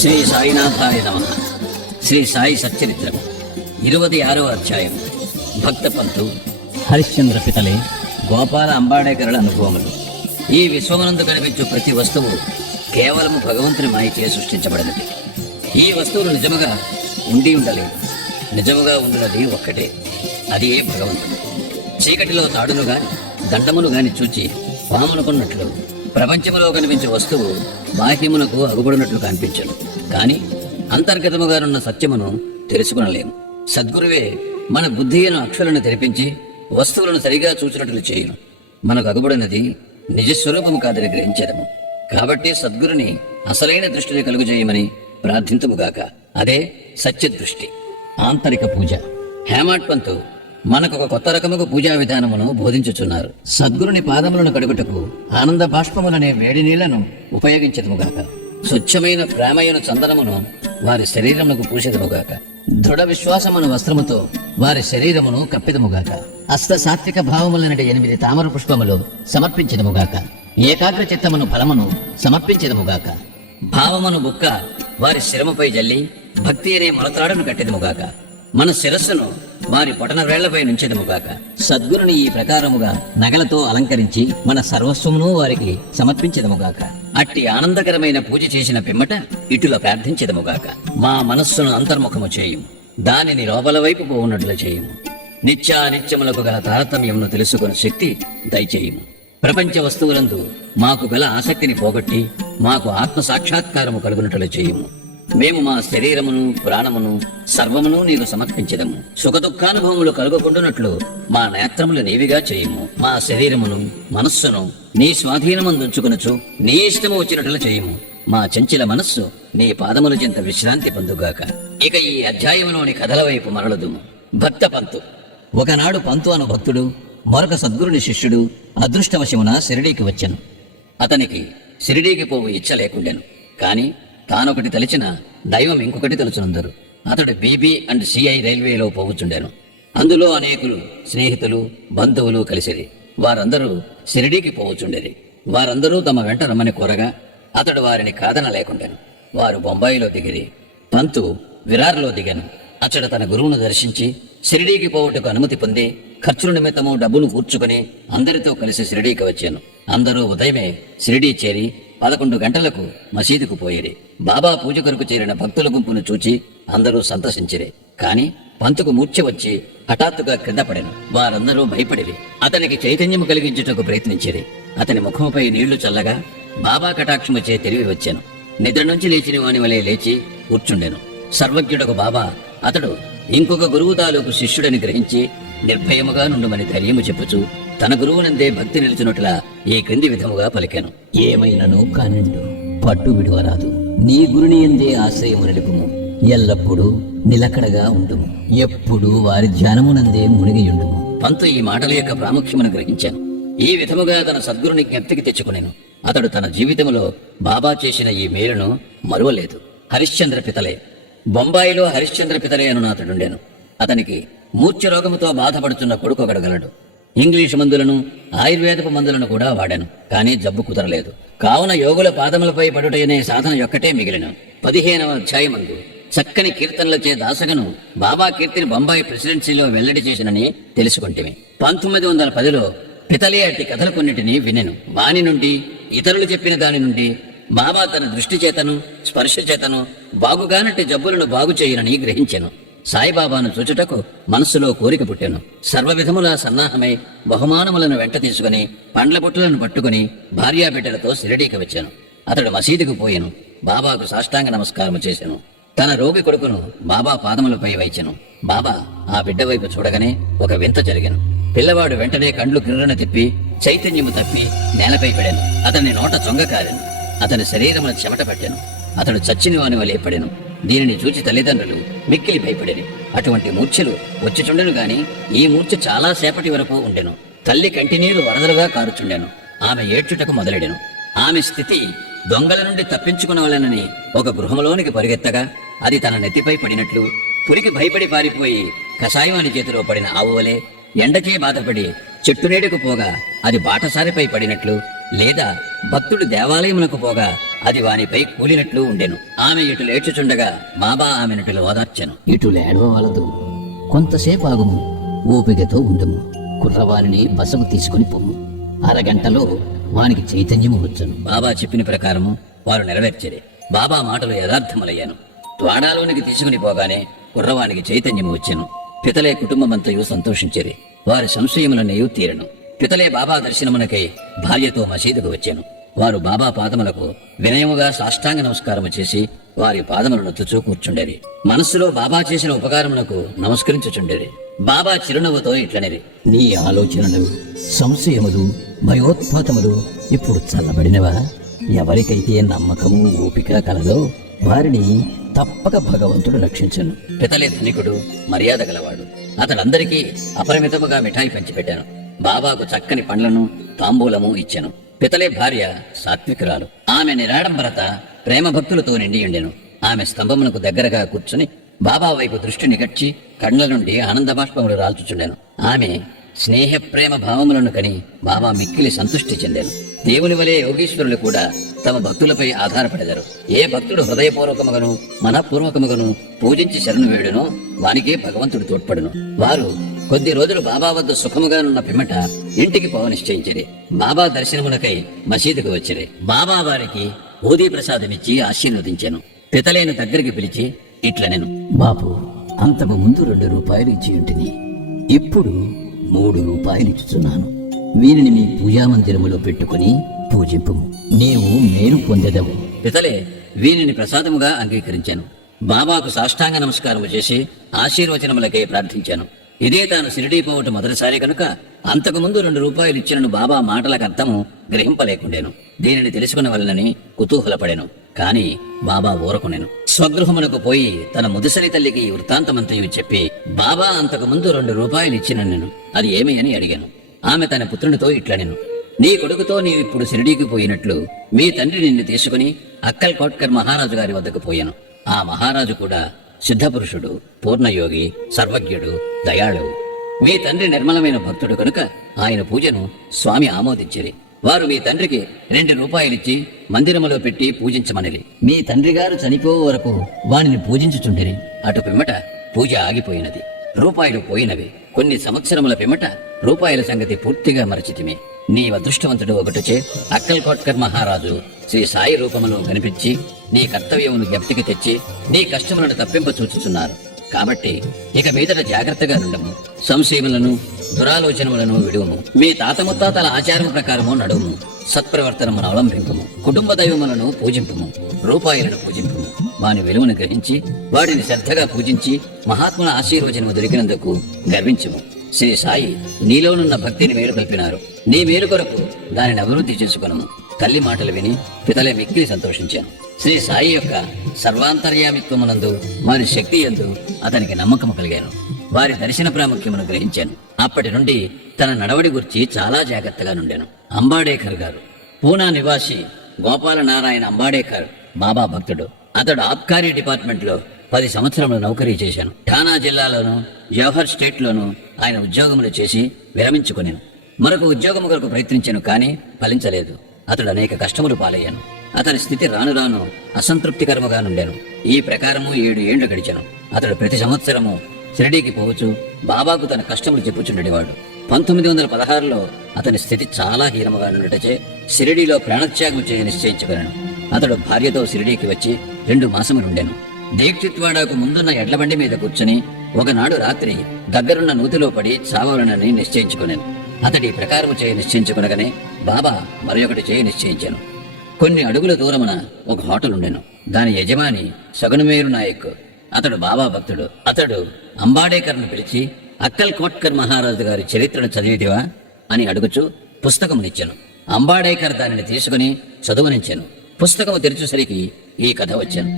శ్రీ సాయినాథాయ నమః. శ్రీ సాయి సచ్చరిత్రం 26వ అధ్యాయం. భక్త పంతు, హరిశ్చంద్ర పితలే, గోపాల అంబాడేకరుల అనుభవములు. ఈ విశ్వమునందు కనిపించు ప్రతి వస్తువు కేవలము భగవంతుని మాయచే సృష్టించబడినది. ఈ వస్తువులు నిజముగా ఉండి ఉండలేదు. నిజముగా ఉండున్నది ఒక్కటే, అది ఏ భగవంతుడు. చీకటిలో తాడును గాని దండమును గాని చూచి పామునుకున్నట్లు ప్రపంచములో కనిపించే వస్తువు బాహ్యమునకు అగుపడినట్లు కనిపించను, కాని అంతర్గతముగానున్న సత్యమును తెలుసుకునలేము. సద్గురువే మన బుద్ధి అయిన అక్షులను తెరిపించి వస్తువులను సరిగా చూచినట్లు చేయును. మనకు అగుబడినది నిజస్వరూపము కాదని గ్రహించదము. కాబట్టి సద్గురుని అసలైన దృష్టిని కలుగజేయమని ప్రార్థింతుముగాక. అదే సత్యదృష్టి. ఆంతరిక పూజ. హేమాడ్ పంతు మనకొక కొత్త రకముకు పూజా విధానమును బోధించుచున్నారు. సద్గురుని పాదములను కడుగుటకు ఆనంద బాష్పములనే వేడి నీళ్లను ఉపయోగించదముగాక. స్వచ్ఛమైన ప్రేమయను చందనమును వారి శరీరమునకు పూసేదముగాక. దృఢ విశ్వాసమును వస్త్రముతో వారి శరీరమును కప్పిదముగాక. అస్త సాత్విక భావములనటి 8 తామర పుష్పములు సమర్పించదముగాక. ఏకాగ్ర చిత్తమును ఫలమును సమర్పించదముగాక. భావమును బుక్క వారి శిరముపై జల్లి భక్తి అనే మొలతాడును కట్టెదముగాక. మన శిరస్సును వారి పొటన వేళ్లపై నుంచెదముగాక. సద్గురుని ఈ ప్రకారముగా నగలతో అలంకరించి మన సర్వస్వమును వారికి సమర్పించదముగాక. అట్టి ఆనందకరమైన పూజ చేసిన పిమ్మట ఇటుల ప్రార్థించదముగాక. మా మనస్సును అంతర్ముఖము చేయుము, దానిని లోపల వైపు పోవున్నట్లు చేయుము. నిత్యానిత్యములకు గల తారతమ్యమును తెలుసుకున్న శక్తి దయచేయుము. ప్రపంచ వస్తువులందు మాకు గల ఆసక్తిని పోగొట్టి మాకు ఆత్మ సాక్షాత్కారము కలుగునట్లు చేయుము. మేము మా శరీరమును ప్రాణమును సర్వమును నీకు సమర్పించదము. సుఖదుఖానుభవములు కలుగకుండునట్లు మా నేత్రములు నీవిగా చేయుము. మా శరీరమును మనస్సును నీ స్వాధీనమందుంచుకునచు నీ ఇష్టము వచ్చినట్లు చేయుము. మా చంచల మనస్సు నీ పాదముల చెంత విశ్రాంతి పొందుగాక. ఇక ఈ అధ్యాయములోని కథల వైపు మరలదుము. భక్త పంతు. ఒకనాడు పంతు అను భక్తుడు మరొక సద్గురుని శిష్యుడు అదృష్టవశమున షిరిడీకి వచ్చెను. అతనికి షిరిడీకి పోవు ఇచ్చ లేకుండెను. కాని తానొకటి తలిచిన దైవం ఇంకొకటి తలుచునందరు. అతడు బీబీ అండ్ సిఐ రైల్వేలో పోవుచుండెను. అందులో అనేకులు స్నేహితులు బంధువులు కలిసిరి. వారందరూ షిరిడీకి పోవుచుండేది. వారందరూ తమ వెంట రమ్మని కోరగా అతడు వారిని కాదనలేకుండెను. వారు బొంబాయిలో దిగిరి. పంతు విరార్లో దిగాను. అతడు తన గురువును దర్శించి షిరిడీకి పోవుటకు అనుమతి పొంది ఖర్చుల నిమిత్తము డబ్బును కూర్చుకుని అందరితో కలిసి షిరిడీకి వచ్చాను. అందరూ ఉదయమే షిరిడీ చేరి 11 గంటలకు మసీదుకు పోయిరి. బాబా పూజ కొరకు చేరిన భక్తుల గుంపును చూచి అందరూ సంతసించిరి. కాని పంతుకు మూర్ఛ వచ్చి హఠాత్తుగా క్రింద పడెను. వారందరూ భయపడిరి. అతనికి చైతన్యము కలిగించుటకు ప్రయత్నించిరి. అతని ముఖముపై నీళ్లు చల్లగా బాబా కటాక్షము చే తెలివి వచ్చాను. నిద్ర నుంచి లేచిన వాని వలె లేచి కూర్చుండెను. సర్వజ్ఞుడకు బాబా అతడు ఇంకొక గురువు తాలూకు శిష్యుడని గ్రహించి నిర్భయముగా నుండుమని ధైర్యము చెప్పుచు తన గురువునందే భక్తి నిలిచినట్లా ఈ క్రింది విధముగా పలికెను. ఏమైనను కానిండు పట్టు విడువరాదు. నీ గురుని ఎందే ఆశ్రయము నిలుపుము. ఎల్లప్పుడూ నిలకడగా ఉండుము. ఎప్పుడు వారి ధ్యానమునందే మునిగియుండుము. పంతు ఈ మాటల యొక్క ప్రాముఖ్యమును గ్రహించాను. ఈ విధముగా తన సద్గురుని జ్ఞప్తికి తెచ్చుకునేను. అతడు తన జీవితంలో బాబా చేసిన ఈ మేలును మరువలేదు. హరిశ్చంద్ర పితలే. బొంబాయిలో హరిశ్చంద్ర పితలే అను అతడుండెను. అతనికి మూర్ఛ రోగముతో బాధపడుతున్న కొడుకు ఒకడగలడు. ఇంగ్లీషు మందులను ఆయుర్వేదపు మందులను కూడా వాడాను. కానీ జబ్బు కుదరలేదు. కావున యోగుల పాదములపై పడుటనే సాధన యొక్కటే మిగిలిన. 15వ అధ్యాయమందు చక్కని కీర్తనలచే దాసగను బాబా కీర్తిని బొంబాయి ప్రెసిడెన్సీలో వెల్లడి చేసినని తెలుసుకుంటేమి. 1910లో పితలే అట్టి కథలు కొన్నిటిని వినెను. వాని నుండి ఇతరులు చెప్పిన దాని నుండి బాబా తన దృష్టి చేతను స్పర్శ చేతను బాగుగానట్టి జబ్బులను బాగు చేయనని గ్రహించెను. సాయిబాబాను చూచుటకు మనస్సులో కోరిక పుట్టెను. సర్వవిధములా సన్నాహమై బహుమానములను వెంట తీసుకుని పండ్ల బుట్టలను పట్టుకుని భార్యాబిడ్డలతో షిరిడీకి వచ్చాను. అతడు మసీదుకు పోయెను. బాబాకు సాష్టాంగ నమస్కారము చేసెను. తన రోగి కొడుకును బాబా పాదములపై వైచెను. బాబా ఆ బిడ్డ వైపు చూడగానే ఒక వింత జరిగెను. పిల్లవాడు వెంటనే కండ్లు కిర్రన తిప్పి చైతన్యము తప్పి నేలపై పడెను. అతని నోట చొంగ కారెను. అతని శరీరమున చెమట పట్టెను. అతడు చచ్చిన వాని వలె పడెను. దీనిని చూచి తల్లిదండ్రులు మిక్కిలి భయపడిరి. అటువంటి మూర్ఛలు వచ్చిచుండెను గాని ఈ మూర్ఛ చాలా సేపటి వరకు ఉండెను. తల్లి కంటినీరు వరదలుగా కారుచుండెను. ఆమె ఏడ్చుటకు మొదలెడెను. ఆమె స్థితి దొంగల నుండి తప్పించుకునవలెనని ఒక గృహంలోనికి పరిగెత్తగా అది తన నెత్తిపై పడినట్లు, పులికి భయపడి పారిపోయి కషాయవాని చేతిలో పడిన ఆవు వలె ఎండచే బాధపడి చెట్టునేడుకు పోగా అది బాటసారిపై పడినట్లు, లేదా భక్తుడు దేవాలయమునకు పోగా అది వానిపై కూలినట్లు ఉండెను. ఆమె ఇటు లేచుచుండగా బాబా ఆమెనుటిలో ఓదార్చెను. ఇటు లేడవలదు, కొంతసేపు ఆగుము, ఓపికతో ఉండుము. కుర్రవారిని బసకు తీసుకుని పొమ్ము, అరగంటలో వానికి చైతన్యము వచ్చును. బాబా చెప్పిన ప్రకారము వారు నెరవేర్చరే. బాబా మాటలు యథార్థములయ్యాను. ద్వాడాలోనికి తీసుకుని పోగానే కుర్రవానికి చైతన్యము వచ్చెను. పితలే కుటుంబమంతయు సంతోషించిరి. వారి సంశయములనేయు తీరను. పితలే బాబా దర్శనమునకై భార్యతో మసీదుకు వచ్చాను. వారు బాబా పాదములకు వినయముగా సాష్టాంగ నమస్కారము చేసి వారి పాదములను నొత్తుచూ కూర్చుండేరి. మనస్సులో బాబా చేసిన ఉపకారమునకు నమస్కరించుచుండేరి. బాబా చిరునవ్వుతో ఇట్లనేరి, నీ ఆలోచనలు, సంశయములు, భయోత్పాతములు ఇప్పుడు చల్లబడినవా? ఎవరికైతే నమ్మకము, ఓపిక కలదో వారిని తప్పక భగవంతుడు రక్షించను. పితలే ధనికుడు, మర్యాద గలవాడు. అతడందరికీ అపరిమితముగా మిఠాయి పంచిపెట్టాను. బాబాకు చక్కని పండ్లను, తాంబూలము ఇచ్చెను. పితలే భార్య సాత్వికురాలు. ఆమె నిరాడంబరత ప్రేమ భక్తులతో నిండియుండెను. ఆమె స్తంభమునకు దగ్గరగా కూర్చుని బాబా వైపు దృష్టి నిగర్చి కళ్ళ నుండి ఆనంద బాష్పములు రాల్చుచుండెను. ఆమె స్నేహ ప్రేమ భావములను కని బాబా మిక్కిలి సంతృష్టి చెందాను. దేవుని వలె యోగీశ్వరులు కూడా తమ భక్తులపై ఆధారపడెదరు. ఏ భక్తుడు హృదయపూర్వకముగను మనపూర్వకముగను పూజించి శరణు వేడునో వానికే భగవంతుడు తోడ్పడును. వారు కొద్ది రోజులు బాబా వద్ద సుఖముగానున్న పిమ్మట ఇంటికి పోవ నిశ్చయించిరి. బాబా దర్శనమునకై మసీదుకు వచ్చిరి. బాబా వారికి ఊదీ ప్రసాదమిచ్చి ఆశీర్వదించాను. పితలేను దగ్గరికి పిలిచి ఇట్లనెను, బాబు, అంతకు ముందు 2 రూపాయలు ఇచ్చి ఉంటిని, ఇప్పుడు 3 రూపాయలు ఇచ్చుచున్నాను. వీరిని మీ పూజామందిరములో పెట్టుకుని పూజింపుము, నీవు మేలు పొందెదవు. పితలే వీరిని ప్రసాదముగా అంగీకరించాను. బాబాకు సాష్టాంగ నమస్కారము చేసి ఆశీర్వచనములకై ప్రార్థించాను. ఇదే తాను షిరిడీ పోవటం మొదటిసారి కనుక అంతకుముందు 2 రూపాయలు ఇచ్చినను బాబా మాటలకు అర్థము గ్రహింపలేకుండేను. దీనిని తెలుసుకున్న వలనని కుతూహలపడెను. కాని బాబా ఊరకునేను. స్వగృహమునకు పోయి తన ముదుసలి తల్లికి ఈ వృత్తాంతమంతయు చెప్పి, బాబా అంతకుముందు 2 రూపాయలు ఇచ్చిన నేను అది ఏమి అని అడిగాను. ఆమె తన పుత్రునితో ఇట్లనెను, నీ కొడుకుతో నీవిప్పుడు షిరిడీకి పోయినట్లు మీ తండ్రి నిన్ను తీసుకుని అక్కల్ కోట్కర్ మహారాజు గారి వద్దకు పోయాను. ఆ మహారాజు కూడా సిద్ధపురుషుడు, పూర్ణయోగి, సర్వజ్ఞుడు, దయాళువు. మీ తండ్రి నిర్మలమైన భక్తుడు కనుక ఆయన పూజను స్వామి ఆమోదించిరి. వారు మీ తండ్రికి 2 రూపాయలిచ్చి మందిరములో పెట్టి పూజించమనిరి. మీ తండ్రి గారు చనిపోయే వరకు వానిని పూజించుచుండిరి. అటు పిమ్మట పూజ ఆగిపోయినది. రూపాయలు పోయినవి. కొన్ని సంవత్సరముల పిమ్మట రూపాయల సంగతి పూర్తిగా మరచితిమి. నీ అదృష్టవంతుడు ఒకటిచే అక్కల్ కోట్కర్ మహారాజు శ్రీ సాయి రూపమును కనిపించి నీ కర్తవ్యమును జ్ఞప్తికి తెచ్చి నీ కష్టములను తప్పింప చూచుచున్నారు. కాబట్టి ఇక మీదట జాగ్రత్తగా నుండము. సంశయములను, దురాలోచనములను విడువము. మీ తాత ముత్తాతల ఆచారము ప్రకారము నడువుము. సత్ప్రవర్తనమును అవలంబింపము. కుటుంబ దైవములను పూజింపము. రూపాయలను పూజింపము. వాని విలువను గ్రహించి వాటిని శ్రద్ధగా పూజించి మహాత్ముల ఆశీర్వచనము దొరికినందుకు గర్వించము. శ్రీ సాయి నీలోనున్న భక్తిని మేలు కల్పినారు. నీ మేలు కొరకు దానిని అభివృద్ధి చేసుకునము. తల్లి మాటలు విని పితలే మిక్కిలి సంతోషించాను. శ్రీ సాయి యొక్క సర్వాంతర్యామిత్వమునందు వారి శక్తి యందు అతనికి నమ్మకము కలిగాను. వారి దర్శన ప్రాముఖ్యమును గ్రహించాను. అప్పటి నుండి తన నడవడి గురించి చాలా జాగ్రత్తగా నుండాను. అంబాడేకర్ గారు పూనా నివాసి గోపాల నారాయణ అంబాడేకర్ బాబా భక్తుడు. అతడు ఆబ్కారీ డిపార్ట్మెంట్ లో 10 సంవత్సరములు నౌకరీ చేశాను. ఠానా జిల్లాలోను జవహర్ స్టేట్ లోను ఆయన ఉద్యోగములు చేసి విరమించుకున్నాను. మరొక ఉద్యోగము కొరకు ప్రయత్నించాను, కానీ ఫలించలేదు. అతడు అనేక కష్టములు పాలయ్యాను. అతని స్థితి రాను రాను అసంతృప్తికరముగా నుండాను. ఈ ప్రకారము 7 ఏండ్లు గడిచాను. అతడు ప్రతి సంవత్సరము షిరిడీకి పోవచ్చు బాబాకు తన కష్టములు చెప్పుచుండేవాడు. 1916లో అతని స్థితి చాలా హీనముగా నుండటచే షిరిడీలో ప్రాణత్యాగం చేయ నిశ్చయించుకున్నాను. అతడు భార్యతో షిరిడీకి వచ్చి 2 మాసములుండాను. దీక్షిత్వాడకు ముందున్న ఎడ్లబండి మీద కూర్చుని ఒకనాడు రాత్రి దగ్గరున్న నూతిలో పడి చావాలనని నిశ్చయించుకున్నాను. అతడి ప్రకారము చేయ నిశ్చయించుకునగానే బాబా మరొకటి చేయ నిశ్చయించాను. కొన్ని అడుగుల దూరమున ఒక హోటల్ ఉండెను. దాని యజమాని సగునమేరు నాయక్. అతడు బాబా భక్తుడు. అతడు అంబాడేకర్ను పిలిచి, అక్కల్ కోట్కర్ మహారాజు గారి చరిత్రను చదివిదివా అని అడుగుచు పుస్తకమునిచ్చాను. అంబాడేకర్ దానిని తీసుకుని చదువునించాను. పుస్తకము తెరిచేసరికి ఈ కథ వచ్చాను.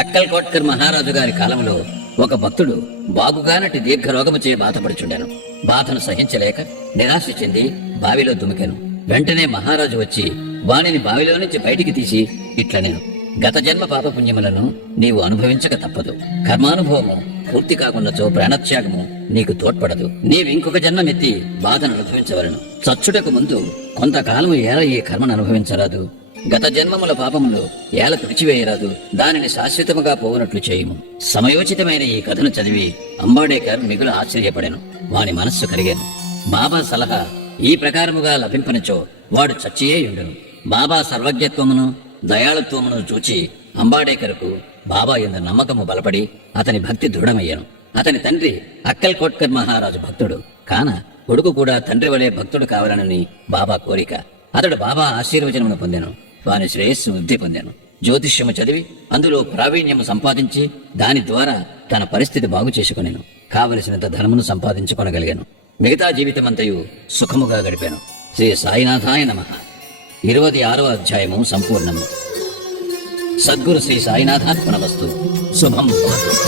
అక్కల్ కోట్కర్ మహారాజు గారి కాలంలో ఒక భక్తుడు బాగుగానటి దీర్ఘరోగముచే బాధపడుచుండాను. బాధను సహించలేక నిరాశ చెంది బావిలో దుమికాను. వెంటనే మహారాజు వచ్చి వానిని బావిలో నుంచి బయటికి తీసి ఇట్లనేను, గత జన్మ పాపపుణ్యములను నీవు అనుభవించక తప్పదు. కర్మానుభవము పూర్తి కాకున్నచో ప్రాణత్యాగము నీకు తోడ్పడదు. నీవింకొక జన్మమెత్తి బాధను అనుభవించవలను. చచ్చుటకు ముందు కొంతకాలము ఏల ఈ కర్మను అనుభవించరాదు. గత జన్మముల పాపములు ఏల తుడిచివేయరాదు, దానిని శాశ్వతముగా పోవునట్లు చేయుము. సమయోచితమైన ఈ కథను చదివి అంబాడేకర్ మిగులు ఆశ్చర్యపడెను. వాని మనస్సు కరిగాను. బాబా సలహా ఈ ప్రకారముగా లభింపనిచో వాడు చచ్చియే ఉండెను. బాబా సర్వజ్ఞత్వమును దయాళుత్వమును చూచి అంబాడేకర్కు బాబా యందు నమ్మకము బలపడి అతని భక్తి దృఢమయ్యాను. అతని తండ్రి అక్కల్ కోట్కర్ మహారాజు భక్తుడు కాన కొడుకు కూడా తండ్రి వలె భక్తుడు కావాలనని బాబా కోరిక. అతడు బాబా ఆశీర్వచనమును పొందెను. వాని శ్రేయస్సు వృద్ధి పొందాను. జ్యోతిష్యము చదివి అందులో ప్రావీణ్యము సంపాదించి దాని ద్వారా తన పరిస్థితి బాగు చేసుకునేను. కావలసినంత ధనమును సంపాదించుకొనగలిగాను. మిగతా జీవితమంతయు సుఖముగా గడిపాను. శ్రీ సాయినాథాయ నమః. 26వ అధ్యాయము సంపూర్ణము. సద్గురు శ్రీ సాయినాథార్పణమస్తు. శుభం భవతు.